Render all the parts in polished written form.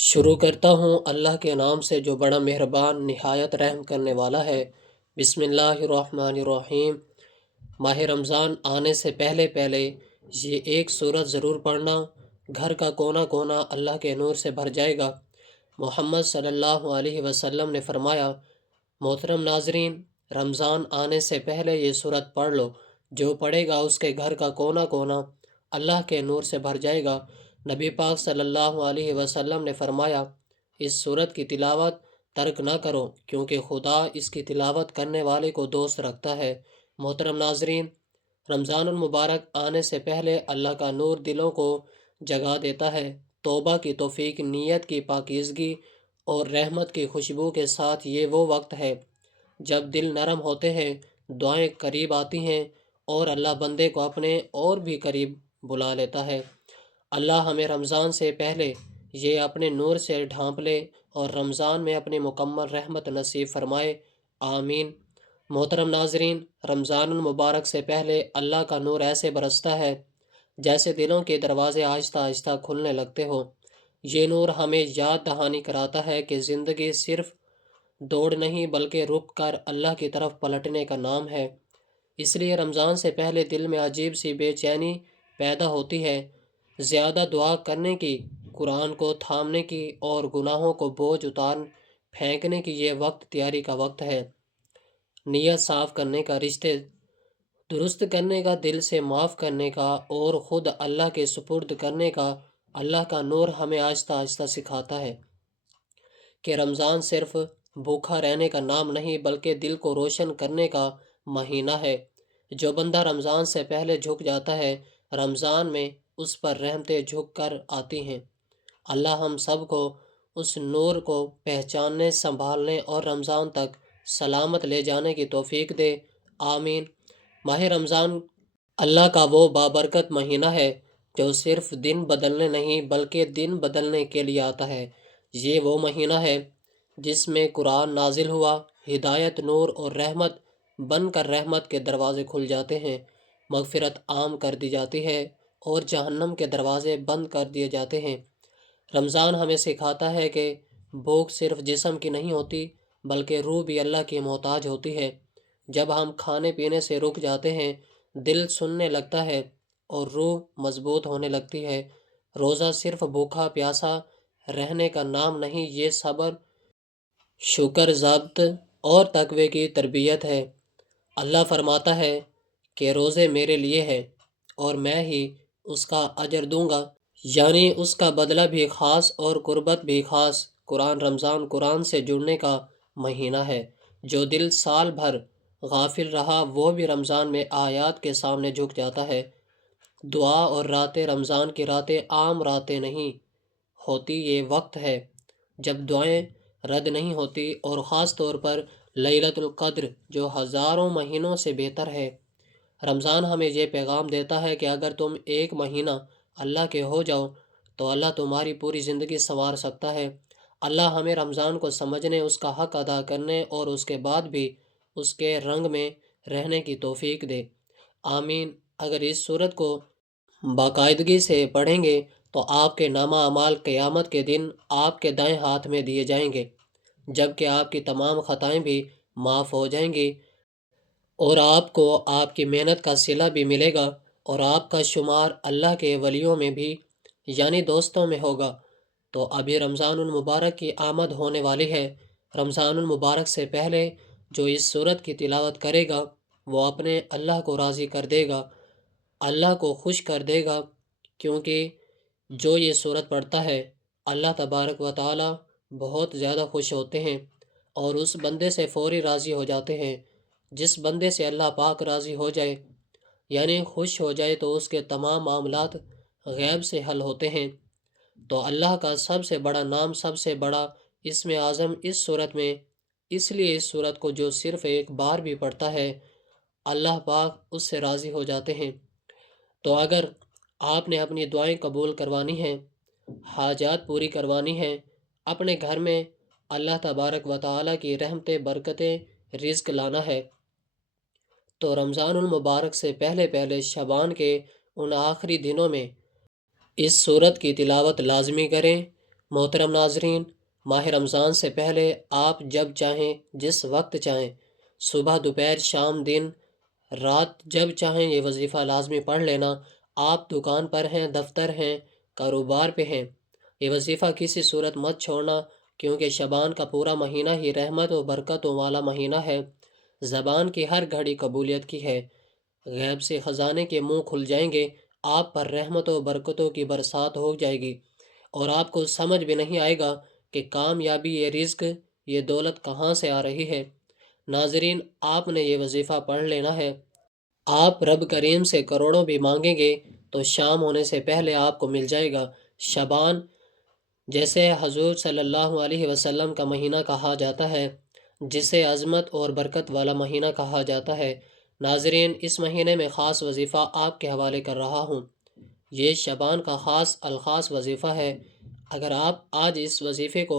شروع کرتا ہوں اللہ کے نام سے جو بڑا مہربان نہایت رحم کرنے والا ہے۔ بسم اللہ الرحمن الرحیم۔ ماہ رمضان آنے سے پہلے پہلے یہ ایک سورت ضرور پڑھنا، گھر کا کونا کونا اللہ کے نور سے بھر جائے گا۔ محمد صلی اللہ علیہ وسلم نے فرمایا، محترم ناظرین، رمضان آنے سے پہلے یہ سورت پڑھ لو، جو پڑھے گا اس کے گھر کا کونا کونا اللہ کے نور سے بھر جائے گا۔ نبی پاک صلی اللہ علیہ وسلم نے فرمایا، اس سورت کی تلاوت ترک نہ کرو، کیونکہ خدا اس کی تلاوت کرنے والے کو دوست رکھتا ہے۔ محترم ناظرین، رمضان المبارک آنے سے پہلے اللہ کا نور دلوں کو جگا دیتا ہے۔ توبہ کی توفیق، نیت کی پاکیزگی اور رحمت کی خوشبو کے ساتھ یہ وہ وقت ہے جب دل نرم ہوتے ہیں، دعائیں قریب آتی ہیں اور اللہ بندے کو اپنے اور بھی قریب بلا لیتا ہے۔ اللہ ہمیں رمضان سے پہلے یہ اپنے نور سے ڈھانپ لے اور رمضان میں اپنی مکمل رحمت نصیب فرمائے، آمین۔ محترم ناظرین، رمضان المبارک سے پہلے اللہ کا نور ایسے برستا ہے جیسے دلوں کے دروازے آہستہ آہستہ کھلنے لگتے ہوں۔ یہ نور ہمیں یاد دہانی کراتا ہے کہ زندگی صرف دوڑ نہیں بلکہ رک کر اللہ کی طرف پلٹنے کا نام ہے۔ اس لیے رمضان سے پہلے دل میں عجیب سی بے چینی پیدا ہوتی ہے۔ زیادہ دعا کرنے کی، قرآن کو تھامنے کی اور گناہوں کو بوجھ اتار پھینکنے کی یہ وقت تیاری کا وقت ہے، نیت صاف کرنے کا، رشتے درست کرنے کا، دل سے معاف کرنے کا اور خود اللہ کے سپرد کرنے کا۔ اللہ کا نور ہمیں آہستہ آہستہ سکھاتا ہے کہ رمضان صرف بھوکا رہنے کا نام نہیں بلکہ دل کو روشن کرنے کا مہینہ ہے۔ جو بندہ رمضان سے پہلے جھک جاتا ہے، رمضان میں اس پر رحمتیں جھک کر آتی ہیں۔ اللہ ہم سب کو اس نور کو پہچاننے، سنبھالنے اور رمضان تک سلامت لے جانے کی توفیق دے، آمین۔ ماہ رمضان اللہ کا وہ بابرکت مہینہ ہے جو صرف دن بدلنے نہیں بلکہ دن بدلنے کے لیے آتا ہے۔ یہ وہ مہینہ ہے جس میں قرآن نازل ہوا، ہدایت، نور اور رحمت بن کر رحمت کے دروازے کھل جاتے ہیں، مغفرت عام کر دی جاتی ہے اور جہنم کے دروازے بند کر دیے جاتے ہیں۔ رمضان ہمیں سکھاتا ہے کہ بھوک صرف جسم کی نہیں ہوتی بلکہ روح بھی اللہ کی محتاج ہوتی ہے۔ جب ہم کھانے پینے سے رک جاتے ہیں، دل سننے لگتا ہے اور روح مضبوط ہونے لگتی ہے۔ روزہ صرف بھوکا پیاسا رہنے کا نام نہیں، یہ صبر، شکر، ضبط اور تقوی کی تربیت ہے۔ اللہ فرماتا ہے کہ روزے میرے لیے ہیں اور میں ہی اس کا اجر دوں گا، یعنی اس کا بدلہ بھی خاص اور قربت بھی خاص۔ رمضان قرآن سے جڑنے کا مہینہ ہے۔ جو دل سال بھر غافل رہا وہ بھی رمضان میں آیات کے سامنے جھک جاتا ہے۔ دعا اور راتیں، رمضان کی راتیں عام راتیں نہیں ہوتی، یہ وقت ہے جب دعائیں رد نہیں ہوتی، اور خاص طور پر لیلۃ القدر جو ہزاروں مہینوں سے بہتر ہے۔ رمضان ہمیں یہ پیغام دیتا ہے کہ اگر تم ایک مہینہ اللہ کے ہو جاؤ تو اللہ تمہاری پوری زندگی سنوار سکتا ہے۔ اللہ ہمیں رمضان کو سمجھنے، اس کا حق ادا کرنے اور اس کے بعد بھی اس کے رنگ میں رہنے کی توفیق دے، آمین۔ اگر اس سورت کو باقاعدگی سے پڑھیں گے تو آپ کے نامہ اعمال قیامت کے دن آپ کے دائیں ہاتھ میں دیے جائیں گے، جبکہ آپ کی تمام خطائیں بھی معاف ہو جائیں گی اور آپ کو آپ کی محنت کا صلہ بھی ملے گا، اور آپ کا شمار اللہ کے ولیوں میں بھی یعنی دوستوں میں ہوگا۔ تو ابھی رمضان المبارک کی آمد ہونے والی ہے۔ رمضان المبارک سے پہلے جو اس سورت کی تلاوت کرے گا وہ اپنے اللہ کو راضی کر دے گا، اللہ کو خوش کر دے گا، کیونکہ جو یہ سورت پڑھتا ہے اللہ تبارک و تعالی بہت زیادہ خوش ہوتے ہیں اور اس بندے سے فوری راضی ہو جاتے ہیں۔ جس بندے سے اللہ پاک راضی ہو جائے یعنی خوش ہو جائے تو اس کے تمام معاملات غیب سے حل ہوتے ہیں۔ تو اللہ کا سب سے بڑا نام، سب سے بڑا اسم اعظم اس صورت میں، اس لیے اس صورت کو جو صرف ایک بار بھی پڑھتا ہے اللہ پاک اس سے راضی ہو جاتے ہیں۔ تو اگر آپ نے اپنی دعائیں قبول کروانی ہیں، حاجات پوری کروانی ہیں، اپنے گھر میں اللہ تبارک و تعالیٰ کی رحمتیں، برکتیں، رزق لانا ہے، تو رمضان المبارک سے پہلے پہلے شعبان کے ان آخری دنوں میں اس سورت کی تلاوت لازمی کریں محترم ناظرین، ماہ رمضان سے پہلے آپ جب چاہیں، جس وقت چاہیں، صبح دوپہر شام دن رات، جب چاہیں یہ وظیفہ لازمی پڑھ لینا۔ آپ دکان پر ہیں، دفتر ہیں، کاروبار پہ ہیں، یہ وظیفہ کسی صورت مت چھوڑنا، کیونکہ شعبان کا پورا مہینہ ہی رحمت و برکتوں والا مہینہ ہے۔ زبان کی ہر گھڑی قبولیت کی ہے، غیب سے خزانے کے منہ کھل جائیں گے، آپ پر رحمت و برکتوں کی برسات ہو جائے گی، اور آپ کو سمجھ بھی نہیں آئے گا کہ کامیابی، یہ رزق، یہ دولت کہاں سے آ رہی ہے۔ ناظرین، آپ نے یہ وظیفہ پڑھ لینا ہے۔ آپ رب کریم سے کروڑوں بھی مانگیں گے تو شام ہونے سے پہلے آپ کو مل جائے گا۔ شعبان، جیسے حضور صلی اللہ علیہ وسلم کا مہینہ کہا جاتا ہے، جسے عظمت اور برکت والا مہینہ کہا جاتا ہے۔ ناظرین، اس مہینے میں خاص وظیفہ آپ کے حوالے کر رہا ہوں۔ یہ شعبان کا خاص الخاص وظیفہ ہے۔ اگر آپ آج اس وظیفے کو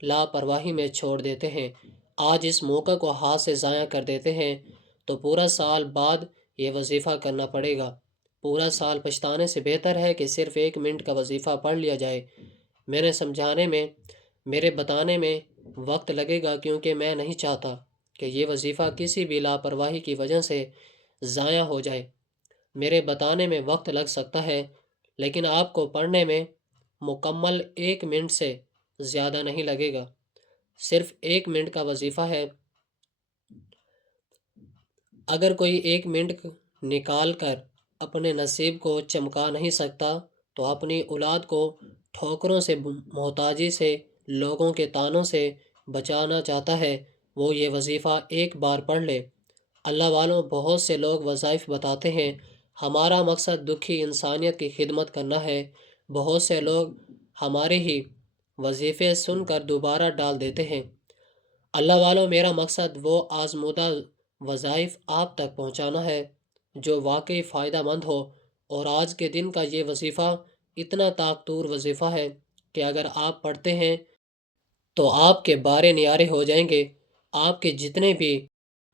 لاپرواہی میں چھوڑ دیتے ہیں، آج اس موقع کو ہاتھ سے ضائع کر دیتے ہیں، تو پورا سال بعد یہ وظیفہ کرنا پڑے گا۔ پورا سال پچھتانے سے بہتر ہے کہ صرف 1 منٹ کا وظیفہ پڑھ لیا جائے۔ میرے سمجھانے میں، میرے بتانے میں وقت لگے گا، کیونکہ میں نہیں چاہتا کہ یہ وظیفہ کسی بھی لاپرواہی کی وجہ سے ضائع ہو جائے۔ میرے بتانے میں وقت لگ سکتا ہے، لیکن آپ کو پڑھنے میں مکمل 1 منٹ سے زیادہ نہیں لگے گا۔ صرف 1 منٹ کا وظیفہ ہے۔ اگر کوئی 1 منٹ نکال کر اپنے نصیب کو چمکا نہیں سکتا، تو اپنی اولاد کو ٹھوکروں سے، محتاجی سے، لوگوں کے طعنوں سے بچانا چاہتا ہے، وہ یہ وظیفہ ایک بار پڑھ لے۔ اللہ والوں، بہت سے لوگ وظائف بتاتے ہیں، ہمارا مقصد دکھی انسانیت کی خدمت کرنا ہے۔ بہت سے لوگ ہمارے ہی وظیفے سن کر دوبارہ ڈال دیتے ہیں۔ اللہ والوں، میرا مقصد وہ آزمودہ وظائف آپ تک پہنچانا ہے جو واقعی فائدہ مند ہو، اور آج کے دن کا یہ وظیفہ اتنا طاقتور وظیفہ ہے کہ اگر آپ پڑھتے ہیں تو آپ کے بارے نیارے ہو جائیں گے، آپ کے جتنے بھی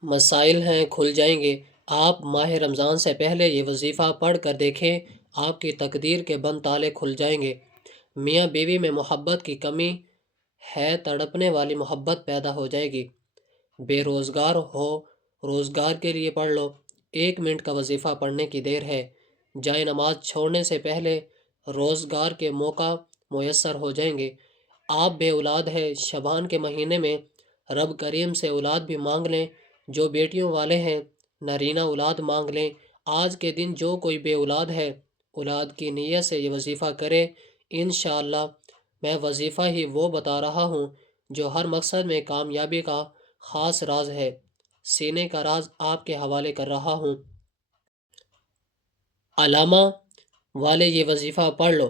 مسائل ہیں کھل جائیں گے۔ آپ ماہ رمضان سے پہلے یہ وظیفہ پڑھ کر دیکھیں، آپ کی تقدیر کے بند تالے کھل جائیں گے۔ میاں بیوی میں محبت کی کمی ہے، تڑپنے والی محبت پیدا ہو جائے گی۔ بے روزگار ہو، روزگار کے لیے پڑھ لو۔ 1 منٹ کا وظیفہ پڑھنے کی دیر ہے۔ جائے نماز چھوڑنے سے پہلے روزگار کے موقع میسر ہو جائیں گے۔ آپ بے اولاد ہے، شعبان کے مہینے میں رب کریم سے اولاد بھی مانگ لیں۔ جو بیٹیوں والے ہیں، نرینہ اولاد مانگ لیں۔ آج کے دن جو کوئی بے اولاد ہے، اولاد کی نیت سے یہ وظیفہ کرے، انشاءاللہ میں وظیفہ ہی وہ بتا رہا ہوں جو ہر مقصد میں کامیابی کا خاص راز ہے، سینے کا راز آپ کے حوالے کر رہا ہوں۔ علامہ والے، یہ وظیفہ پڑھ لو۔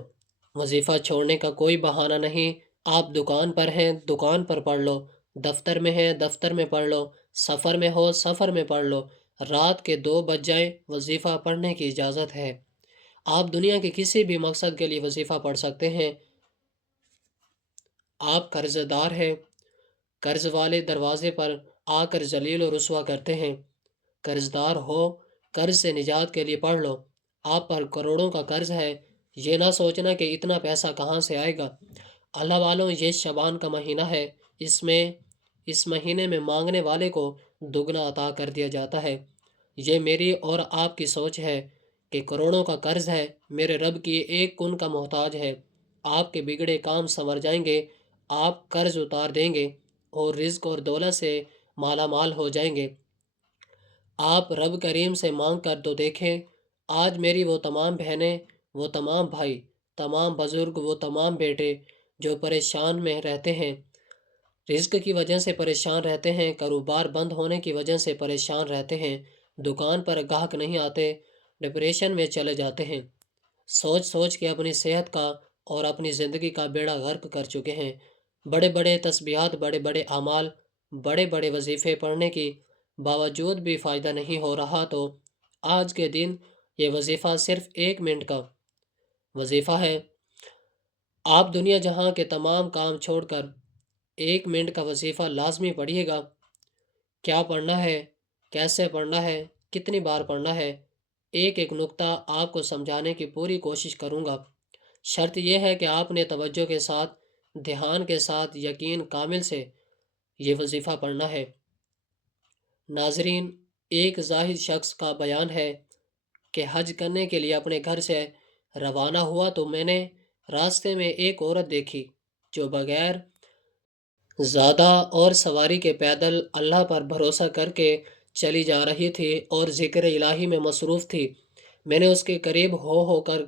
وظیفہ چھوڑنے کا کوئی بہانہ نہیں۔ آپ دکان پر ہیں، دکان پر پڑھ لو، دفتر میں ہیں، دفتر میں پڑھ لو، سفر میں ہو، سفر میں پڑھ لو۔ رات کے 2 بج جائیں، وظیفہ پڑھنے کی اجازت ہے۔ آپ دنیا کے کسی بھی مقصد کے لیے وظیفہ پڑھ سکتے ہیں۔ آپ قرض دار ہیں، قرض والے دروازے پر آ کر ذلیل و رسوا کرتے ہیں۔ قرض دار ہو، قرض سے نجات کے لیے پڑھ لو۔ آپ پر کروڑوں کا قرض ہے، یہ نہ سوچنا کہ اتنا پیسہ کہاں سے آئے گا۔ اللہ والوں، یہ شعبان کا مہینہ ہے، اس مہینے میں مانگنے والے کو دگنا عطا کر دیا جاتا ہے۔ یہ میری اور آپ کی سوچ ہے کہ کروڑوں کا قرض ہے، میرے رب کی 1 کن کا محتاج ہے۔ آپ کے بگڑے کام سنور جائیں گے، آپ قرض اتار دیں گے اور رزق اور دولت سے مالا مال ہو جائیں گے۔ آپ رب کریم سے مانگ کر تو دیکھیں۔ آج میری وہ تمام بہنیں، وہ تمام بھائی، تمام بزرگ، وہ تمام بیٹے جو پریشان میں رہتے ہیں، رزق کی وجہ سے پریشان رہتے ہیں، کاروبار بند ہونے کی وجہ سے پریشان رہتے ہیں، دکان پر گاہک نہیں آتے، ڈپریشن میں چلے جاتے ہیں، سوچ سوچ کے اپنی صحت کا اور اپنی زندگی کا بیڑا غرق کر چکے ہیں۔ بڑے بڑے تسبیحات، بڑے بڑے اعمال، بڑے بڑے وظیفے پڑھنے کی باوجود بھی فائدہ نہیں ہو رہا، تو آج کے دن یہ وظیفہ صرف 1 منٹ کا وظیفہ ہے۔ آپ دنیا جہاں کے تمام کام چھوڑ کر 1 منٹ کا وظیفہ لازمی پڑھیے گا۔ کیا پڑھنا ہے، کیسے پڑھنا ہے، کتنی بار پڑھنا ہے، ایک ایک نقطہ آپ کو سمجھانے کی پوری کوشش کروں گا۔ شرط یہ ہے کہ آپ نے توجہ کے ساتھ دھیان کے ساتھ یقین کامل سے یہ وظیفہ پڑھنا ہے۔ ناظرین، ایک زاہد شخص کا بیان ہے کہ حج کرنے کے لیے اپنے گھر سے روانہ ہوا تو میں نے راستے میں ایک عورت دیکھی جو بغیر زادہ اور سواری کے پیدل اللہ پر بھروسہ کر کے چلی جا رہی تھی اور ذکر الہی میں مصروف تھی۔ میں نے اس کے قریب ہو کر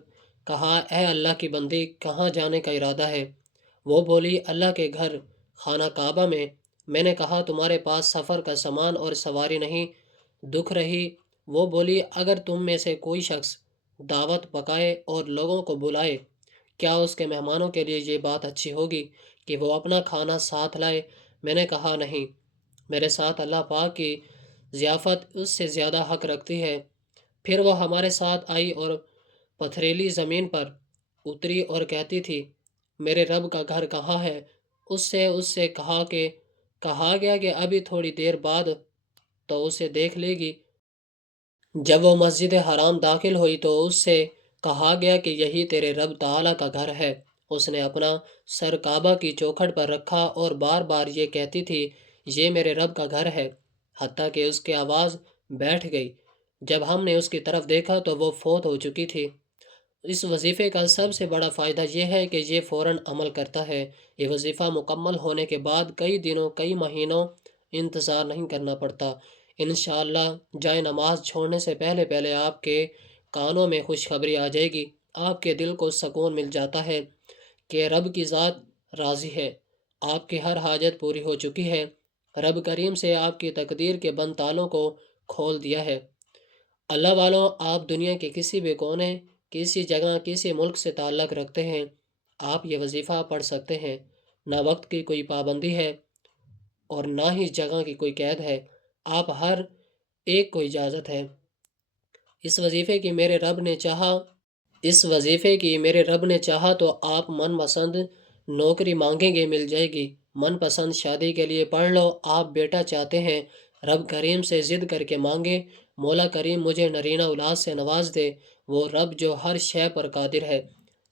کہا، اے اللہ کی بندی، کہاں جانے کا ارادہ ہے؟ وہ بولی، اللہ کے گھر خانہ کعبہ میں۔ میں نے کہا، تمہارے پاس سفر کا سامان اور سواری نہیں دکھ رہی؟ وہ بولی، اگر تم میں سے کوئی شخص دعوت پکائے اور لوگوں کو بلائے، کیا اس کے مہمانوں کے لیے یہ بات اچھی ہوگی کہ وہ اپنا کھانا ساتھ لائے؟ میں نے کہا، نہیں، میرے ساتھ اللہ پاک کی ضیافت اس سے زیادہ حق رکھتی ہے۔ پھر وہ ہمارے ساتھ آئی اور پتھریلی زمین پر اتری اور کہتی تھی، میرے رب کا گھر کہاں ہے؟ اس سے کہا گیا کہ ابھی تھوڑی دیر بعد تو اسے دیکھ لے گی۔ جب وہ مسجد حرام داخل ہوئی تو اس سے کہا گیا کہ یہی تیرے رب تعالیٰ کا گھر ہے۔ اس نے اپنا سر کعبہ کی چوکھٹ پر رکھا اور بار بار یہ کہتی تھی، یہ میرے رب کا گھر ہے، حتیٰ کہ اس کی آواز بیٹھ گئی۔ جب ہم نے اس کی طرف دیکھا تو وہ فوت ہو چکی تھی۔ اس وظیفے کا سب سے بڑا فائدہ یہ ہے کہ یہ فوراً عمل کرتا ہے۔ یہ وظیفہ مکمل ہونے کے بعد کئی دنوں، کئی مہینوں انتظار نہیں کرنا پڑتا۔ انشاءاللہ جائے نماز چھوڑنے سے پہلے پہلے آپ کے کانوں میں خوشخبری آ جائے گی۔ آپ کے دل کو سکون مل جاتا ہے کہ رب کی ذات راضی ہے، آپ کی ہر حاجت پوری ہو چکی ہے۔ رب کریم سے آپ کی تقدیر کے بند تالوں کو کھول دیا ہے۔ اللہ والوں، آپ دنیا کے کسی بھی کونے، کسی جگہ، کسی ملک سے تعلق رکھتے ہیں، آپ یہ وظیفہ پڑھ سکتے ہیں۔ نہ وقت کی کوئی پابندی ہے اور نہ ہی جگہ کی کوئی قید ہے، آپ ہر ایک کو اجازت ہے۔ اس وظیفے کی میرے رب نے چاہا تو آپ من پسند نوکری مانگیں گے، مل جائے گی۔ من پسند شادی کے لیے پڑھ لو، آپ بیٹا چاہتے ہیں، رب کریم سے ضد کر کے مانگے، مولا کریم مجھے نرینہ اولاد سے نواز دے۔ وہ رب جو ہر شے پر قادر ہے،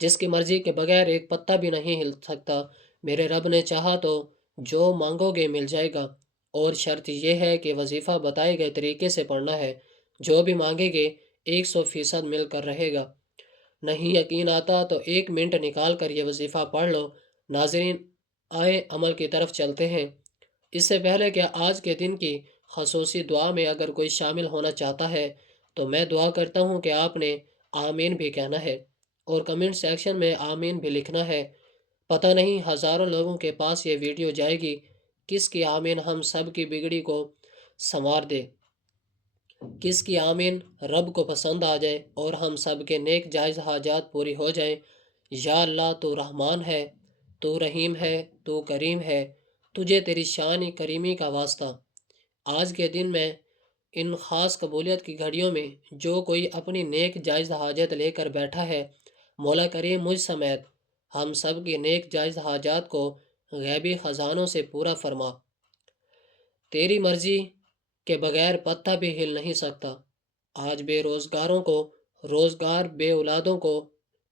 جس کی مرضی کے بغیر ایک پتہ بھی نہیں ہل سکتا۔ میرے رب نے چاہا تو جو مانگو گے مل جائے گا، اور شرط یہ ہے کہ وظیفہ بتائے گئے طریقے سے پڑھنا ہے۔ جو بھی مانگے گے 100% مل کر رہے گا۔ نہیں یقین آتا تو 1 منٹ نکال کر یہ وظیفہ پڑھ لو۔ ناظرین، آئیں عمل کی طرف چلتے ہیں۔ اس سے پہلے کہ آج کے دن کی خصوصی دعا میں اگر کوئی شامل ہونا چاہتا ہے تو میں دعا کرتا ہوں کہ آپ نے آمین بھی کہنا ہے اور کمنٹ سیکشن میں آمین بھی لکھنا ہے۔ پتہ نہیں ہزاروں لوگوں کے پاس یہ ویڈیو جائے گی، کس کی آمین ہم سب کی بگڑی کو سنوار دے، کس کی آمین رب کو پسند آ جائے اور ہم سب کے نیک جائز حاجات پوری ہو جائیں۔ یا اللہ، تو رحمان ہے، تو رحیم ہے، تو کریم ہے، تجھے تیری شان کریمی کا واسطہ۔ آج کے دن میں ان خاص قبولیت کی گھڑیوں میں جو کوئی اپنی نیک جائز حاجت لے کر بیٹھا ہے، مولا کریم مجھ سمیت ہم سب کی نیک جائز حاجات کو غیبی خزانوں سے پورا فرما۔ تیری مرضی کے بغیر پتہ بھی ہل نہیں سکتا۔ آج بے روزگاروں کو روزگار، بے اولادوں کو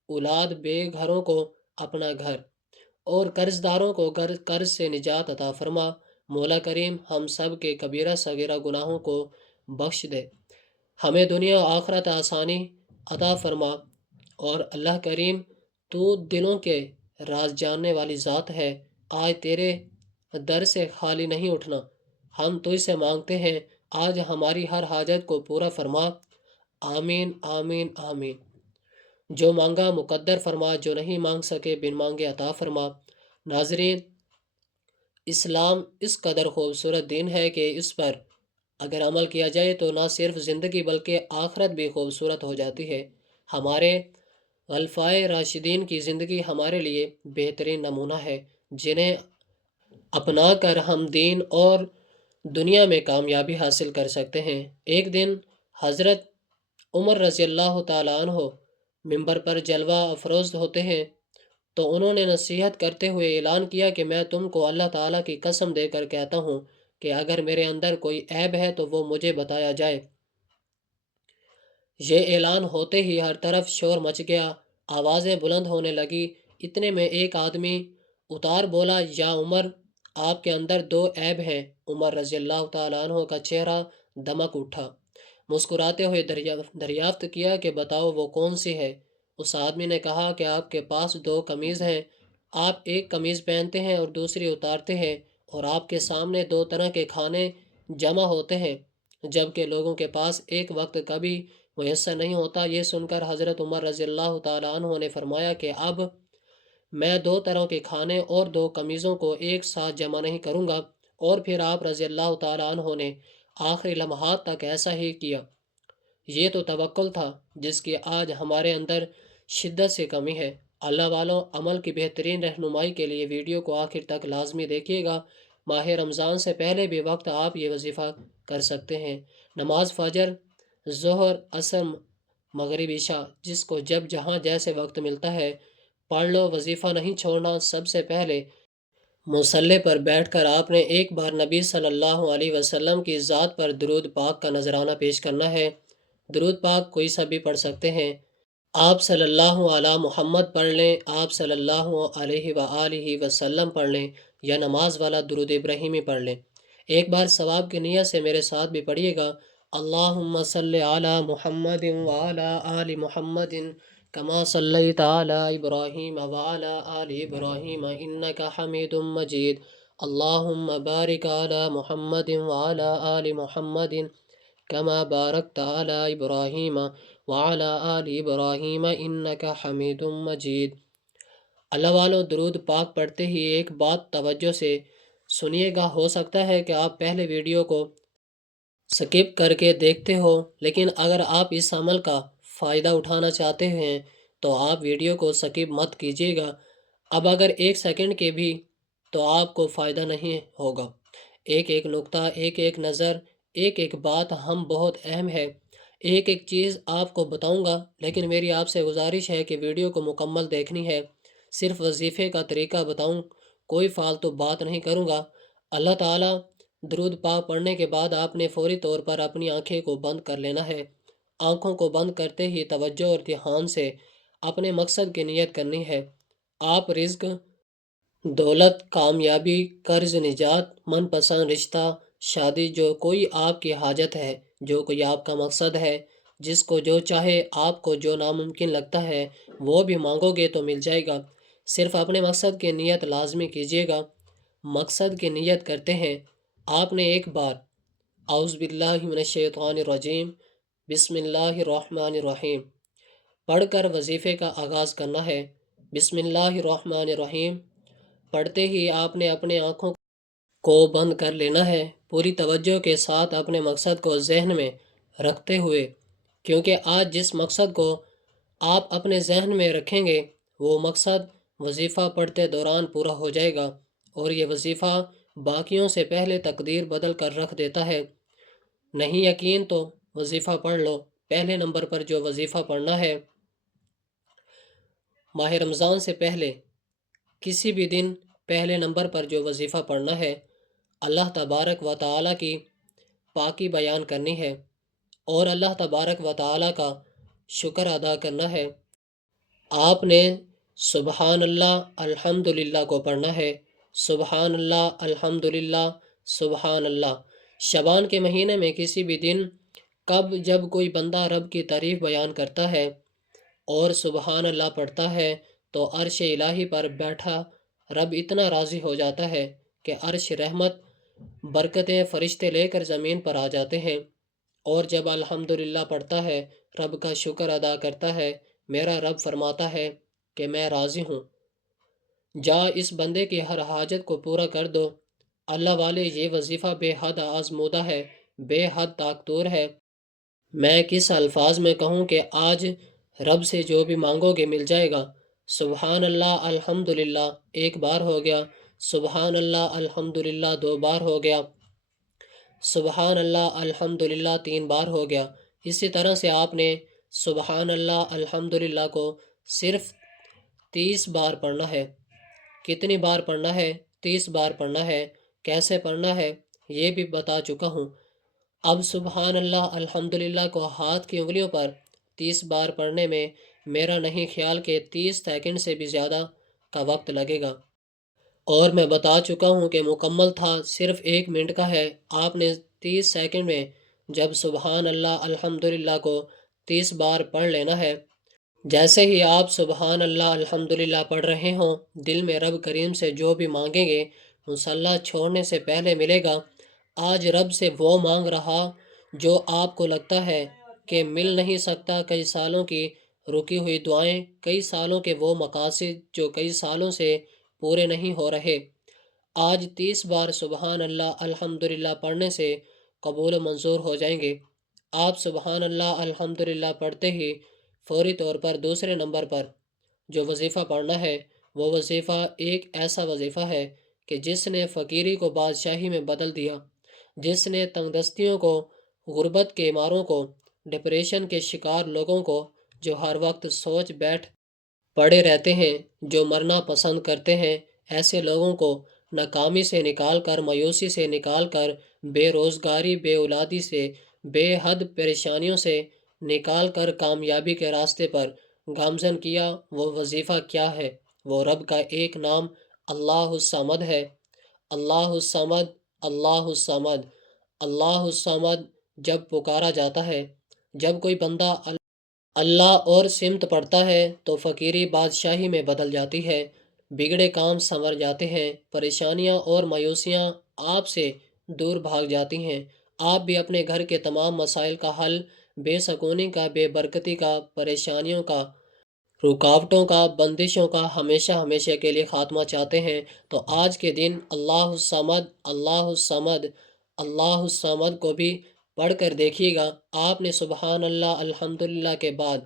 اولاد، بے گھروں کو اپنا گھر، اور قرض داروں کو قرض سے نجات عطا فرما۔ مولا کریم ہم سب کے کبیرہ صغیرہ گناہوں کو بخش دے، ہمیں دنیا و آخرت آسانی عطا فرما۔ اور اللہ کریم، تو دلوں کے راز جاننے والی ذات ہے، آج تیرے در سے خالی نہیں اٹھنا۔ ہم تجھ سے مانگتے ہیں، آج ہماری ہر حاجت کو پورا فرما۔ آمین آمین آمین۔ جو مانگا مقدر فرما، جو نہیں مانگ سکے بن مانگے عطا فرما۔ ناظرین، اسلام اس قدر خوبصورت دین ہے کہ اس پر اگر عمل کیا جائے تو نہ صرف زندگی بلکہ آخرت بھی خوبصورت ہو جاتی ہے۔ ہمارے خلفائے راشدین کی زندگی ہمارے لیے بہترین نمونہ ہے، جنہیں اپنا کر ہم دین اور دنیا میں کامیابی حاصل کر سکتے ہیں۔ ایک دن حضرت عمر رضی اللہ تعالیٰ عنہ ممبر پر جلوہ افروز ہوتے ہیں تو انہوں نے نصیحت کرتے ہوئے اعلان کیا کہ میں تم کو اللہ تعالیٰ کی قسم دے کر کہتا ہوں کہ اگر میرے اندر کوئی عیب ہے تو وہ مجھے بتایا جائے۔ یہ اعلان ہوتے ہی ہر طرف شور مچ گیا، آوازیں بلند ہونے لگی۔ اتنے میں ایک آدمی اتار بولا یا عمر، آپ کے اندر دو عیب ہیں۔ عمر رضی اللہ تعالیٰ عنہ کا چہرہ دمک اٹھا، مسکراتے ہوئے دریافت کیا کہ بتاؤ وہ کون سی ہے؟ اس آدمی نے کہا کہ آپ کے پاس دو قمیض ہیں، آپ ایک قمیض پہنتے ہیں اور دوسری اتارتے ہیں، اور آپ کے سامنے دو طرح کے کھانے جمع ہوتے ہیں، جبکہ لوگوں کے پاس ایک وقت کبھی میسر نہیں ہوتا۔ یہ سن کر حضرت عمر رضی اللہ تعالیٰ عنہ نے فرمایا کہ اب میں دو طرح کے کھانے اور دو قمیضوں کو ایک ساتھ جمع نہیں کروں گا۔ اور پھر آپ رضی اللہ تعالیٰ عنہ نے آخری لمحات تک ایسا ہی کیا۔ یہ تو توکل تھا جس کی آج ہمارے اندر شدت سے کمی ہے۔ اللہ والوں، عمل کی بہترین رہنمائی کے لیے ویڈیو کو آخر تک لازمی دیکھیے گا۔ ماہ رمضان سے پہلے بھی وقت آپ یہ وظیفہ کر سکتے ہیں۔ نماز فجر، ظہر، عصر، مغرب، عشاء، جس کو جب جہاں جیسے وقت ملتا ہے پڑھ لو۔ وظیفہ نہیں چھوڑنا۔ سب سے پہلے مصلی پر بیٹھ کر آپ نے ایک بار نبی صلی اللہ علیہ وسلم کی ذات پر درود پاک کا نذرانہ پیش کرنا ہے۔ درود پاک کوئی سا بھی پڑھ سکتے ہیں۔ آپ صلی اللہ علی محمد پڑھ لیں، آپ صلی اللہ علیہ وآلہ وسلم پڑھ لیں، یا نماز والا درود ابراہیمی پڑھ لیں۔ ایک بار ثواب کی نیت سے میرے ساتھ بھی پڑھیے گا۔ اللہم صلی علی محمد وعلی آل محمد کما صلیت علی ابراہیم وعلی آل ابراہیم انک حمید مجید۔ اللہم بارک علی محمد وعلی آل محمد کما بارکت علی ابراہیم وعلی آل ابراہیم انک حمید مجید۔ اللہ والوں، درود پاک پڑھتے ہی ایک بات توجہ سے سنیے گا۔ ہو سکتا ہے کہ آپ پہلے ویڈیو کو سکپ کر کے دیکھتے ہو، لیکن اگر آپ اس عمل کا فائدہ اٹھانا چاہتے ہیں تو آپ ویڈیو کو سکپ مت کیجیے گا۔ اب اگر ایک سیکنڈ کے بھی تو آپ کو فائدہ نہیں ہوگا۔ ایک ایک نقطہ، ایک ایک نظر، ایک ایک بات ہم بہت اہم ہے۔ ایک ایک چیز آپ کو بتاؤں گا، لیکن میری آپ سے گزارش ہے کہ ویڈیو کو مکمل دیکھنی ہے۔ صرف وظیفے کا طریقہ بتاؤں، کوئی فالتو بات نہیں کروں گا۔ اللہ تعالیٰ درود پاک پڑھنے کے بعد آپ نے فوری طور پر اپنی آنکھیں کو بند کر لینا ہے۔ آنکھوں کو بند کرتے ہی توجہ اور دھیان سے اپنے مقصد کی نیت کرنی ہے۔ آپ رزق، دولت، کامیابی، قرض نجات، من پسند رشتہ، شادی، جو کوئی آپ کی حاجت ہے، جو کوئی آپ کا مقصد ہے، جس کو جو چاہے، آپ کو جو ناممکن لگتا ہے وہ بھی مانگو گے تو مل جائے گا۔ صرف اپنے مقصد کی نیت لازمی کیجیے گا۔ مقصد کی نیت کرتے ہیں، آپ نے ایک بار اعوذ باللہ من الشیطان الرجیم بسم اللہ الرحمن الرحیم پڑھ کر وظیفے کا آغاز کرنا ہے۔ بسم اللہ الرحمن الرحیم پڑھتے ہی آپ نے اپنے آنکھوں کو بند کر لینا ہے، پوری توجہ کے ساتھ اپنے مقصد کو ذہن میں رکھتے ہوئے، کیونکہ آج جس مقصد کو آپ اپنے ذہن میں رکھیں گے وہ مقصد وظیفہ پڑھتے دوران پورا ہو جائے گا، اور یہ وظیفہ باقیوں سے پہلے تقدیر بدل کر رکھ دیتا ہے۔ نہیں یقین تو وظیفہ پڑھ لو۔ پہلے نمبر پر جو وظیفہ پڑھنا ہے، ماہ رمضان سے پہلے کسی بھی دن پہلے نمبر پر جو وظیفہ پڑھنا ہے، اللہ تبارک و تعالیٰ کی پاکی بیان کرنی ہے اور اللہ تبارک و تعالیٰ کا شکر ادا کرنا ہے۔ آپ نے سبحان اللہ الحمدللہ کو پڑھنا ہے۔ سبحان اللہ الحمدللہ سبحان اللہ۔ شعبان کے مہینے میں کسی بھی دن جب کوئی بندہ رب کی تعریف بیان کرتا ہے اور سبحان اللہ پڑھتا ہے تو عرش الہی پر بیٹھا رب اتنا راضی ہو جاتا ہے کہ عرش رحمت، برکتیں، فرشتے لے کر زمین پر آ جاتے ہیں۔ اور جب الحمدللہ پڑھتا ہے، رب کا شکر ادا کرتا ہے، میرا رب فرماتا ہے کہ میں راضی ہوں، جا اس بندے کی ہر حاجت کو پورا کر دو۔ اللہ والے، یہ وظیفہ بے حد آزمودہ ہے، بے حد طاقتور ہے۔ میں کس الفاظ میں کہوں کہ آج رب سے جو بھی مانگو گے مل جائے گا۔ سبحان اللہ الحمدللہ ایک بار ہو گیا، سبحان اللہ الحمدللہ دو بار ہو گیا، سبحان اللہ الحمدللہ تین بار ہو گیا۔ اسی طرح سے آپ نے سبحان اللہ الحمدللہ کو صرف 30 بار پڑھنا ہے۔ کتنی بار پڑھنا ہے؟ 30 بار پڑھنا ہے۔ کیسے پڑھنا ہے یہ بھی بتا چکا ہوں۔ اب سبحان اللہ الحمدللہ کو ہاتھ کی انگلیوں پر 30 بار پڑھنے میں میرا نہیں خیال کہ 30 سیکنڈ سے بھی زیادہ کا وقت لگے گا۔ اور میں بتا چکا ہوں کہ مکمل تھا صرف 1 منٹ کا ہے۔ آپ نے 30 سیکنڈ میں جب سبحان اللہ الحمدللہ کو 30 بار پڑھ لینا ہے۔ جیسے ہی آپ سبحان اللہ الحمدللہ پڑھ رہے ہوں، دل میں رب کریم سے جو بھی مانگیں گے مصلی چھوڑنے سے پہلے ملے گا۔ آج رب سے وہ مانگ رہا جو آپ کو لگتا ہے کہ مل نہیں سکتا، کئی سالوں کی رکی ہوئی دعائیں، کئی سالوں کے وہ مقاصد جو کئی سالوں سے پورے نہیں ہو رہے، آج 30 بار سبحان اللہ الحمدللہ پڑھنے سے قبول و منظور ہو جائیں گے۔ آپ سبحان اللہ الحمدللہ پڑھتے ہی فوری طور پر دوسرے نمبر پر جو وظیفہ پڑھنا ہے، وہ وظیفہ ایک ایسا وظیفہ ہے کہ جس نے فقیری کو بادشاہی میں بدل دیا، جس نے تنگ دستیوں کو، غربت کے ماروں کو، ڈپریشن کے شکار لوگوں کو جو ہر وقت سوچ بیٹھ پڑے رہتے ہیں، جو مرنا پسند کرتے ہیں، ایسے لوگوں کو ناکامی سے نکال کر، مایوسی سے نکال کر، بے روزگاری، بے اولادی سے، بے حد پریشانیوں سے نکال کر کامیابی کے راستے پر گامزن کیا۔ وہ وظیفہ کیا ہے؟ وہ رب کا ایک نام اللہ الصمد ہے۔ اللہ الصمد، اللہ الصمد، اللہ الصمد جب پکارا جاتا ہے، جب کوئی بندہ اللہ اور سمت پڑھتا ہے تو فقیری بادشاہی میں بدل جاتی ہے، بگڑے کام سنور جاتے ہیں، پریشانیاں اور مایوسیاں آپ سے دور بھاگ جاتی ہیں۔ آپ بھی اپنے گھر کے تمام مسائل کا حل، بے سکونی کا، بے برکتی کا، پریشانیوں کا، رکاوٹوں کا، بندشوں کا ہمیشہ ہمیشہ کے لیے خاتمہ چاہتے ہیں، تو آج کے دن اللہ الصمد، اللہ الصمد، اللہ الصمد کو بھی پڑھ کر دیکھیے گا۔ آپ نے سبحان اللہ الحمدللہ کے بعد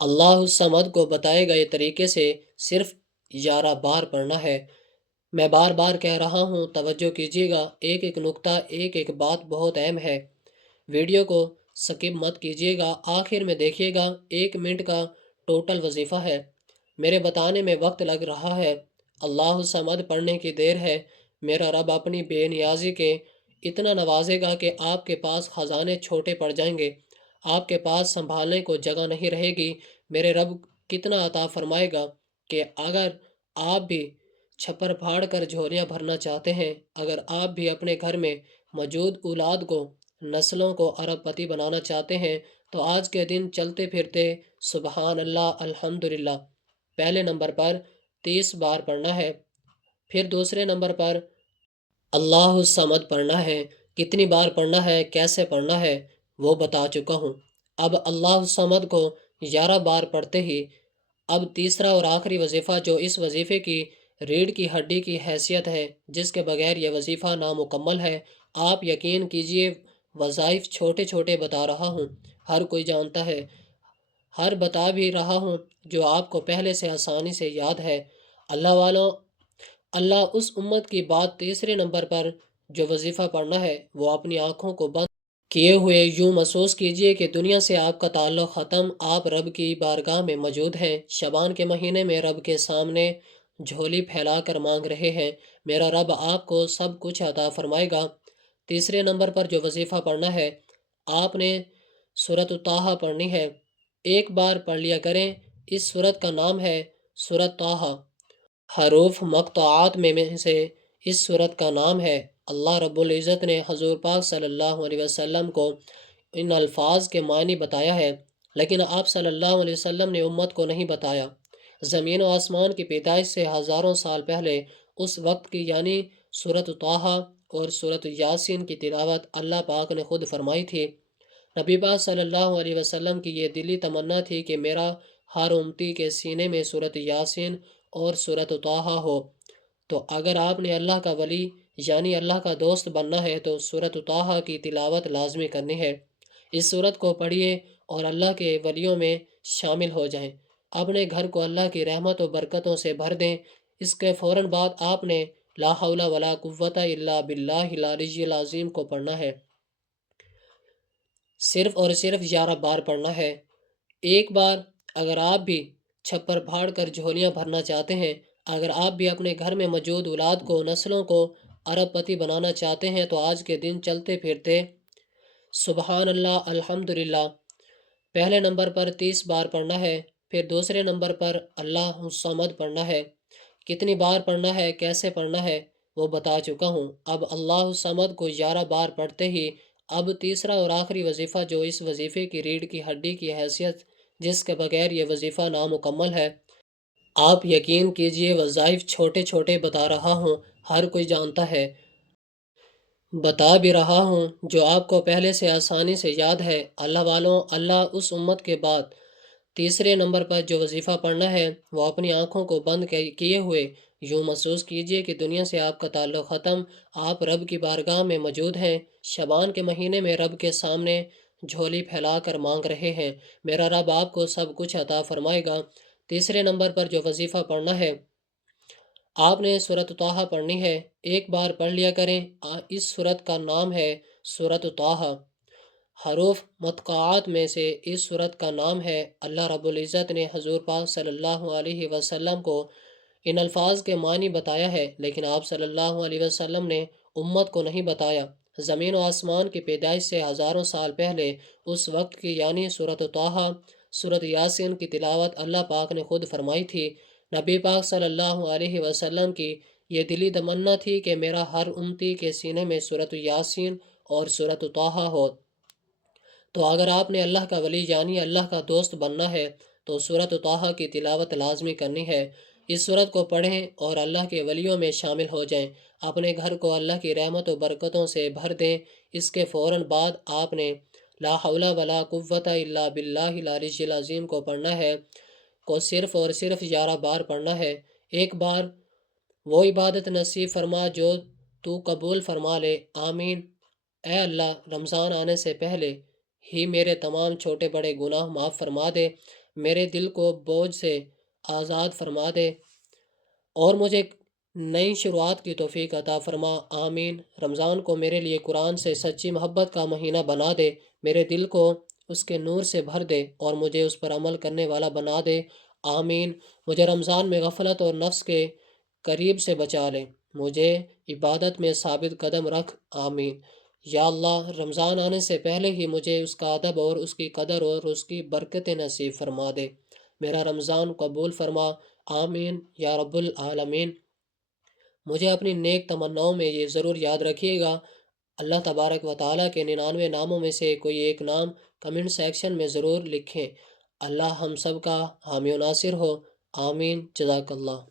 اللہ الصمد کو بتائے گئے طریقے سے صرف 11 بار پڑھنا ہے۔ میں بار بار کہہ رہا ہوں، توجہ کیجیے گا، ایک ایک نقطہ، ایک ایک بات بہت اہم ہے۔ ویڈیو کو سکپ مت کیجیے گا، آخر میں دیکھیے گا۔ 1 منٹ کا ٹوٹل وظیفہ ہے۔ میرے بتانے میں وقت لگ رہا ہے، اللہ الصمد پڑھنے کی دیر ہے۔ میرا رب اپنی بے نیازی کے اتنا نوازے گا کہ آپ کے پاس خزانے چھوٹے پڑ جائیں گے، آپ کے پاس سنبھالنے کو جگہ نہیں رہے گی۔ میرے رب کتنا عطا فرمائے گا کہ اگر آپ بھی چھپر پھاڑ کر جھولیاں بھرنا چاہتے ہیں، اگر آپ بھی اپنے گھر میں موجود اولاد کو، نسلوں کو ارب پتی بنانا چاہتے ہیں، تو آج کے دن چلتے پھرتے سبحان اللہ الحمدللہ پہلے نمبر پر 30 بار پڑھنا ہے۔ پھر دوسرے نمبر پر اللہ الصمد پڑھنا ہے۔ کتنی بار پڑھنا ہے، کیسے پڑھنا ہے، وہ بتا چکا ہوں۔ اب اللہ الصمد کو 11 بار پڑھتے ہی اب تیسرا اور آخری وظیفہ، جو اس وظیفے کی ریڑھ کی ہڈی کی حیثیت ہے، جس کے بغیر یہ وظیفہ نامکمل ہے۔ آپ یقین کیجئے، وظائف چھوٹے چھوٹے بتا رہا ہوں، ہر کوئی جانتا ہے، ہر بتا بھی رہا ہوں جو آپ کو پہلے سے آسانی سے یاد ہے۔ اللہ والوں، اللہ اس امت کی بات تیسرے نمبر پر جو وظیفہ پڑھنا ہے، وہ اپنی آنکھوں کو بند کیے ہوئے یوں محسوس کیجئے کہ دنیا سے آپ کا تعلق ختم، آپ رب کی بارگاہ میں موجود ہیں، شعبان کے مہینے میں رب کے سامنے جھولی پھیلا کر مانگ رہے ہیں۔ میرا رب آپ کو سب کچھ عطا فرمائے گا۔ تیسرے نمبر پر جو وظیفہ پڑھنا ہے، آپ نے سورۃ طٰہٰ پڑھنی ہے۔ 1 بار پڑھ لیا کریں۔ اس سورت کا نام ہے سورۃ طٰہٰ۔ حروف مقطوعات میں سے اس سورت کا نام ہے۔ اللہ رب العزت نے حضور پاک صلی اللہ علیہ وسلم کو ان الفاظ کے معنی بتایا ہے، لیکن آپ صلی اللہ علیہ وسلم نے امت کو نہیں بتایا۔ زمین و آسمان کی پیدائش سے ہزاروں سال پہلے اس وقت کی یعنی سورۃ طٰہٰ اور سورۃ یاسین کی تلاوت اللہ پاک نے خود فرمائی تھی۔ نبی پاک صلی اللہ علیہ وسلم کی یہ دلی تمنا تھی کہ میرا ہر امتی کے سینے میں سورۃ یاسین اور سورۃ طٰہٰ ہو۔ تو اگر آپ نے اللہ کا ولی یعنی اللہ کا دوست بننا ہے تو سورۃ طٰہٰ کی تلاوت لازمی کرنی ہے۔ اس سورت کو پڑھیے اور اللہ کے ولیوں میں شامل ہو جائیں، اپنے گھر کو اللہ کی رحمت و برکتوں سے بھر دیں۔ اس کے فوراً بعد آپ نے لا حول ولا قوۃ الا باللہ العلی العظیم کو پڑھنا ہے۔ صرف اور صرف 11 بار پڑھنا ہے۔ 1 بار اگر آپ بھی چھپر پھاڑ کر جھولیاں بھرنا چاہتے ہیں، اگر آپ بھی اپنے گھر میں موجود اولاد کو، نسلوں کو ارب پتی بنانا چاہتے ہیں، تو آج کے دن چلتے پھرتے سبحان اللہ الحمدللہ پہلے نمبر پر 30 بار پڑھنا ہے۔ پھر دوسرے نمبر پر اللہ الصمد پڑھنا ہے۔ کتنی بار پڑھنا ہے، کیسے پڑھنا ہے وہ بتا چکا ہوں۔ اب اللہ الصمد کو 11 بار پڑھتے ہی اب تیسرا اور آخری وظیفہ، جو اس وظیفے کی ریڑھ کی ہڈی کی حیثیت، جس کے بغیر یہ وظیفہ نامکمل ہے۔ آپ یقین کیجئے وظائف چھوٹے چھوٹے بتا رہا ہوں، ہر کوئی جانتا ہے، بتا بھی رہا ہوں جو آپ کو پہلے سے آسانی سے یاد ہے۔ اللہ والوں، اللہ اس امت کے بعد تیسرے نمبر پر جو وظیفہ پڑھنا ہے وہ اپنی آنکھوں کو بند کیے ہوئے یوں محسوس کیجئے کہ دنیا سے آپ کا تعلق ختم، آپ رب کی بارگاہ میں موجود ہیں، شعبان کے مہینے میں رب کے سامنے جھولی پھیلا کر مانگ رہے ہیں، میرا رب آپ کو سب کچھ عطا فرمائے گا۔ تیسرے نمبر پر جو وظیفہ پڑھنا ہے، آپ نے سورۃ طٰہٰ پڑھنی ہے، ایک بار پڑھ لیا کریں۔ اس سورت کا نام ہے سورۃ طٰہٰ، حروف متقاعات میں سے اس سورت کا نام ہے۔ اللہ رب العزت نے حضور پاک صلی اللہ علیہ وسلم کو ان الفاظ کے معنی بتایا ہے، لیکن آپ صلی اللہ علیہ وسلم نے امت کو نہیں بتایا۔ زمین و آسمان کی پیدائش سے ہزاروں سال پہلے اس وقت کی یعنی سورۃ طٰہٰ، سورۃ یاسین کی تلاوت اللہ پاک نے خود فرمائی تھی۔ نبی پاک صلی اللہ علیہ وسلم کی یہ دلی تمنا تھی کہ میرا ہر امتی کے سینے میں سورۃ یاسین اور سورۃ طٰہٰ ہو۔ تو اگر آپ نے اللہ کا ولی یعنی اللہ کا دوست بننا ہے تو سورۃ طٰہٰ کی تلاوت لازمی کرنی ہے۔ اس سورت کو پڑھیں اور اللہ کے ولیوں میں شامل ہو جائیں، اپنے گھر کو اللہ کی رحمت و برکتوں سے بھر دیں۔ اس کے فوراً بعد آپ نے لا حول ولا قوۃ الا باللہ العلی العظیم کو پڑھنا ہے، کو صرف اور صرف 11 بار پڑھنا ہے۔ ایک بار وہ عبادت نصیب فرما جو تو قبول فرما لے، آمین۔ اے اللہ، رمضان آنے سے پہلے ہی میرے تمام چھوٹے بڑے گناہ معاف فرما دے، میرے دل کو بوجھ سے آزاد فرما دے اور مجھے نئی شروعات کی توفیق عطا فرما، آمین۔ رمضان کو میرے لیے قرآن سے سچی محبت کا مہینہ بنا دے، میرے دل کو اس کے نور سے بھر دے اور مجھے اس پر عمل کرنے والا بنا دے، آمین۔ مجھے رمضان میں غفلت اور نفس کے قریب سے بچا لے، مجھے عبادت میں ثابت قدم رکھ، آمین۔ یا اللہ، رمضان آنے سے پہلے ہی مجھے اس کا ادب اور اس کی قدر اور اس کی برکتیں نصیب فرما دے، میرا رمضان قبول فرما، آمین یا رب العالمین۔ مجھے اپنی نیک تمناؤں میں یہ ضرور یاد رکھیے گا۔ اللہ تبارک و تعالیٰ کے 99 ناموں میں سے کوئی ایک نام کمنٹ سیکشن میں ضرور لکھیں۔ اللہ ہم سب کا حامی و ناصر ہو، آمین۔ جزاک اللہ۔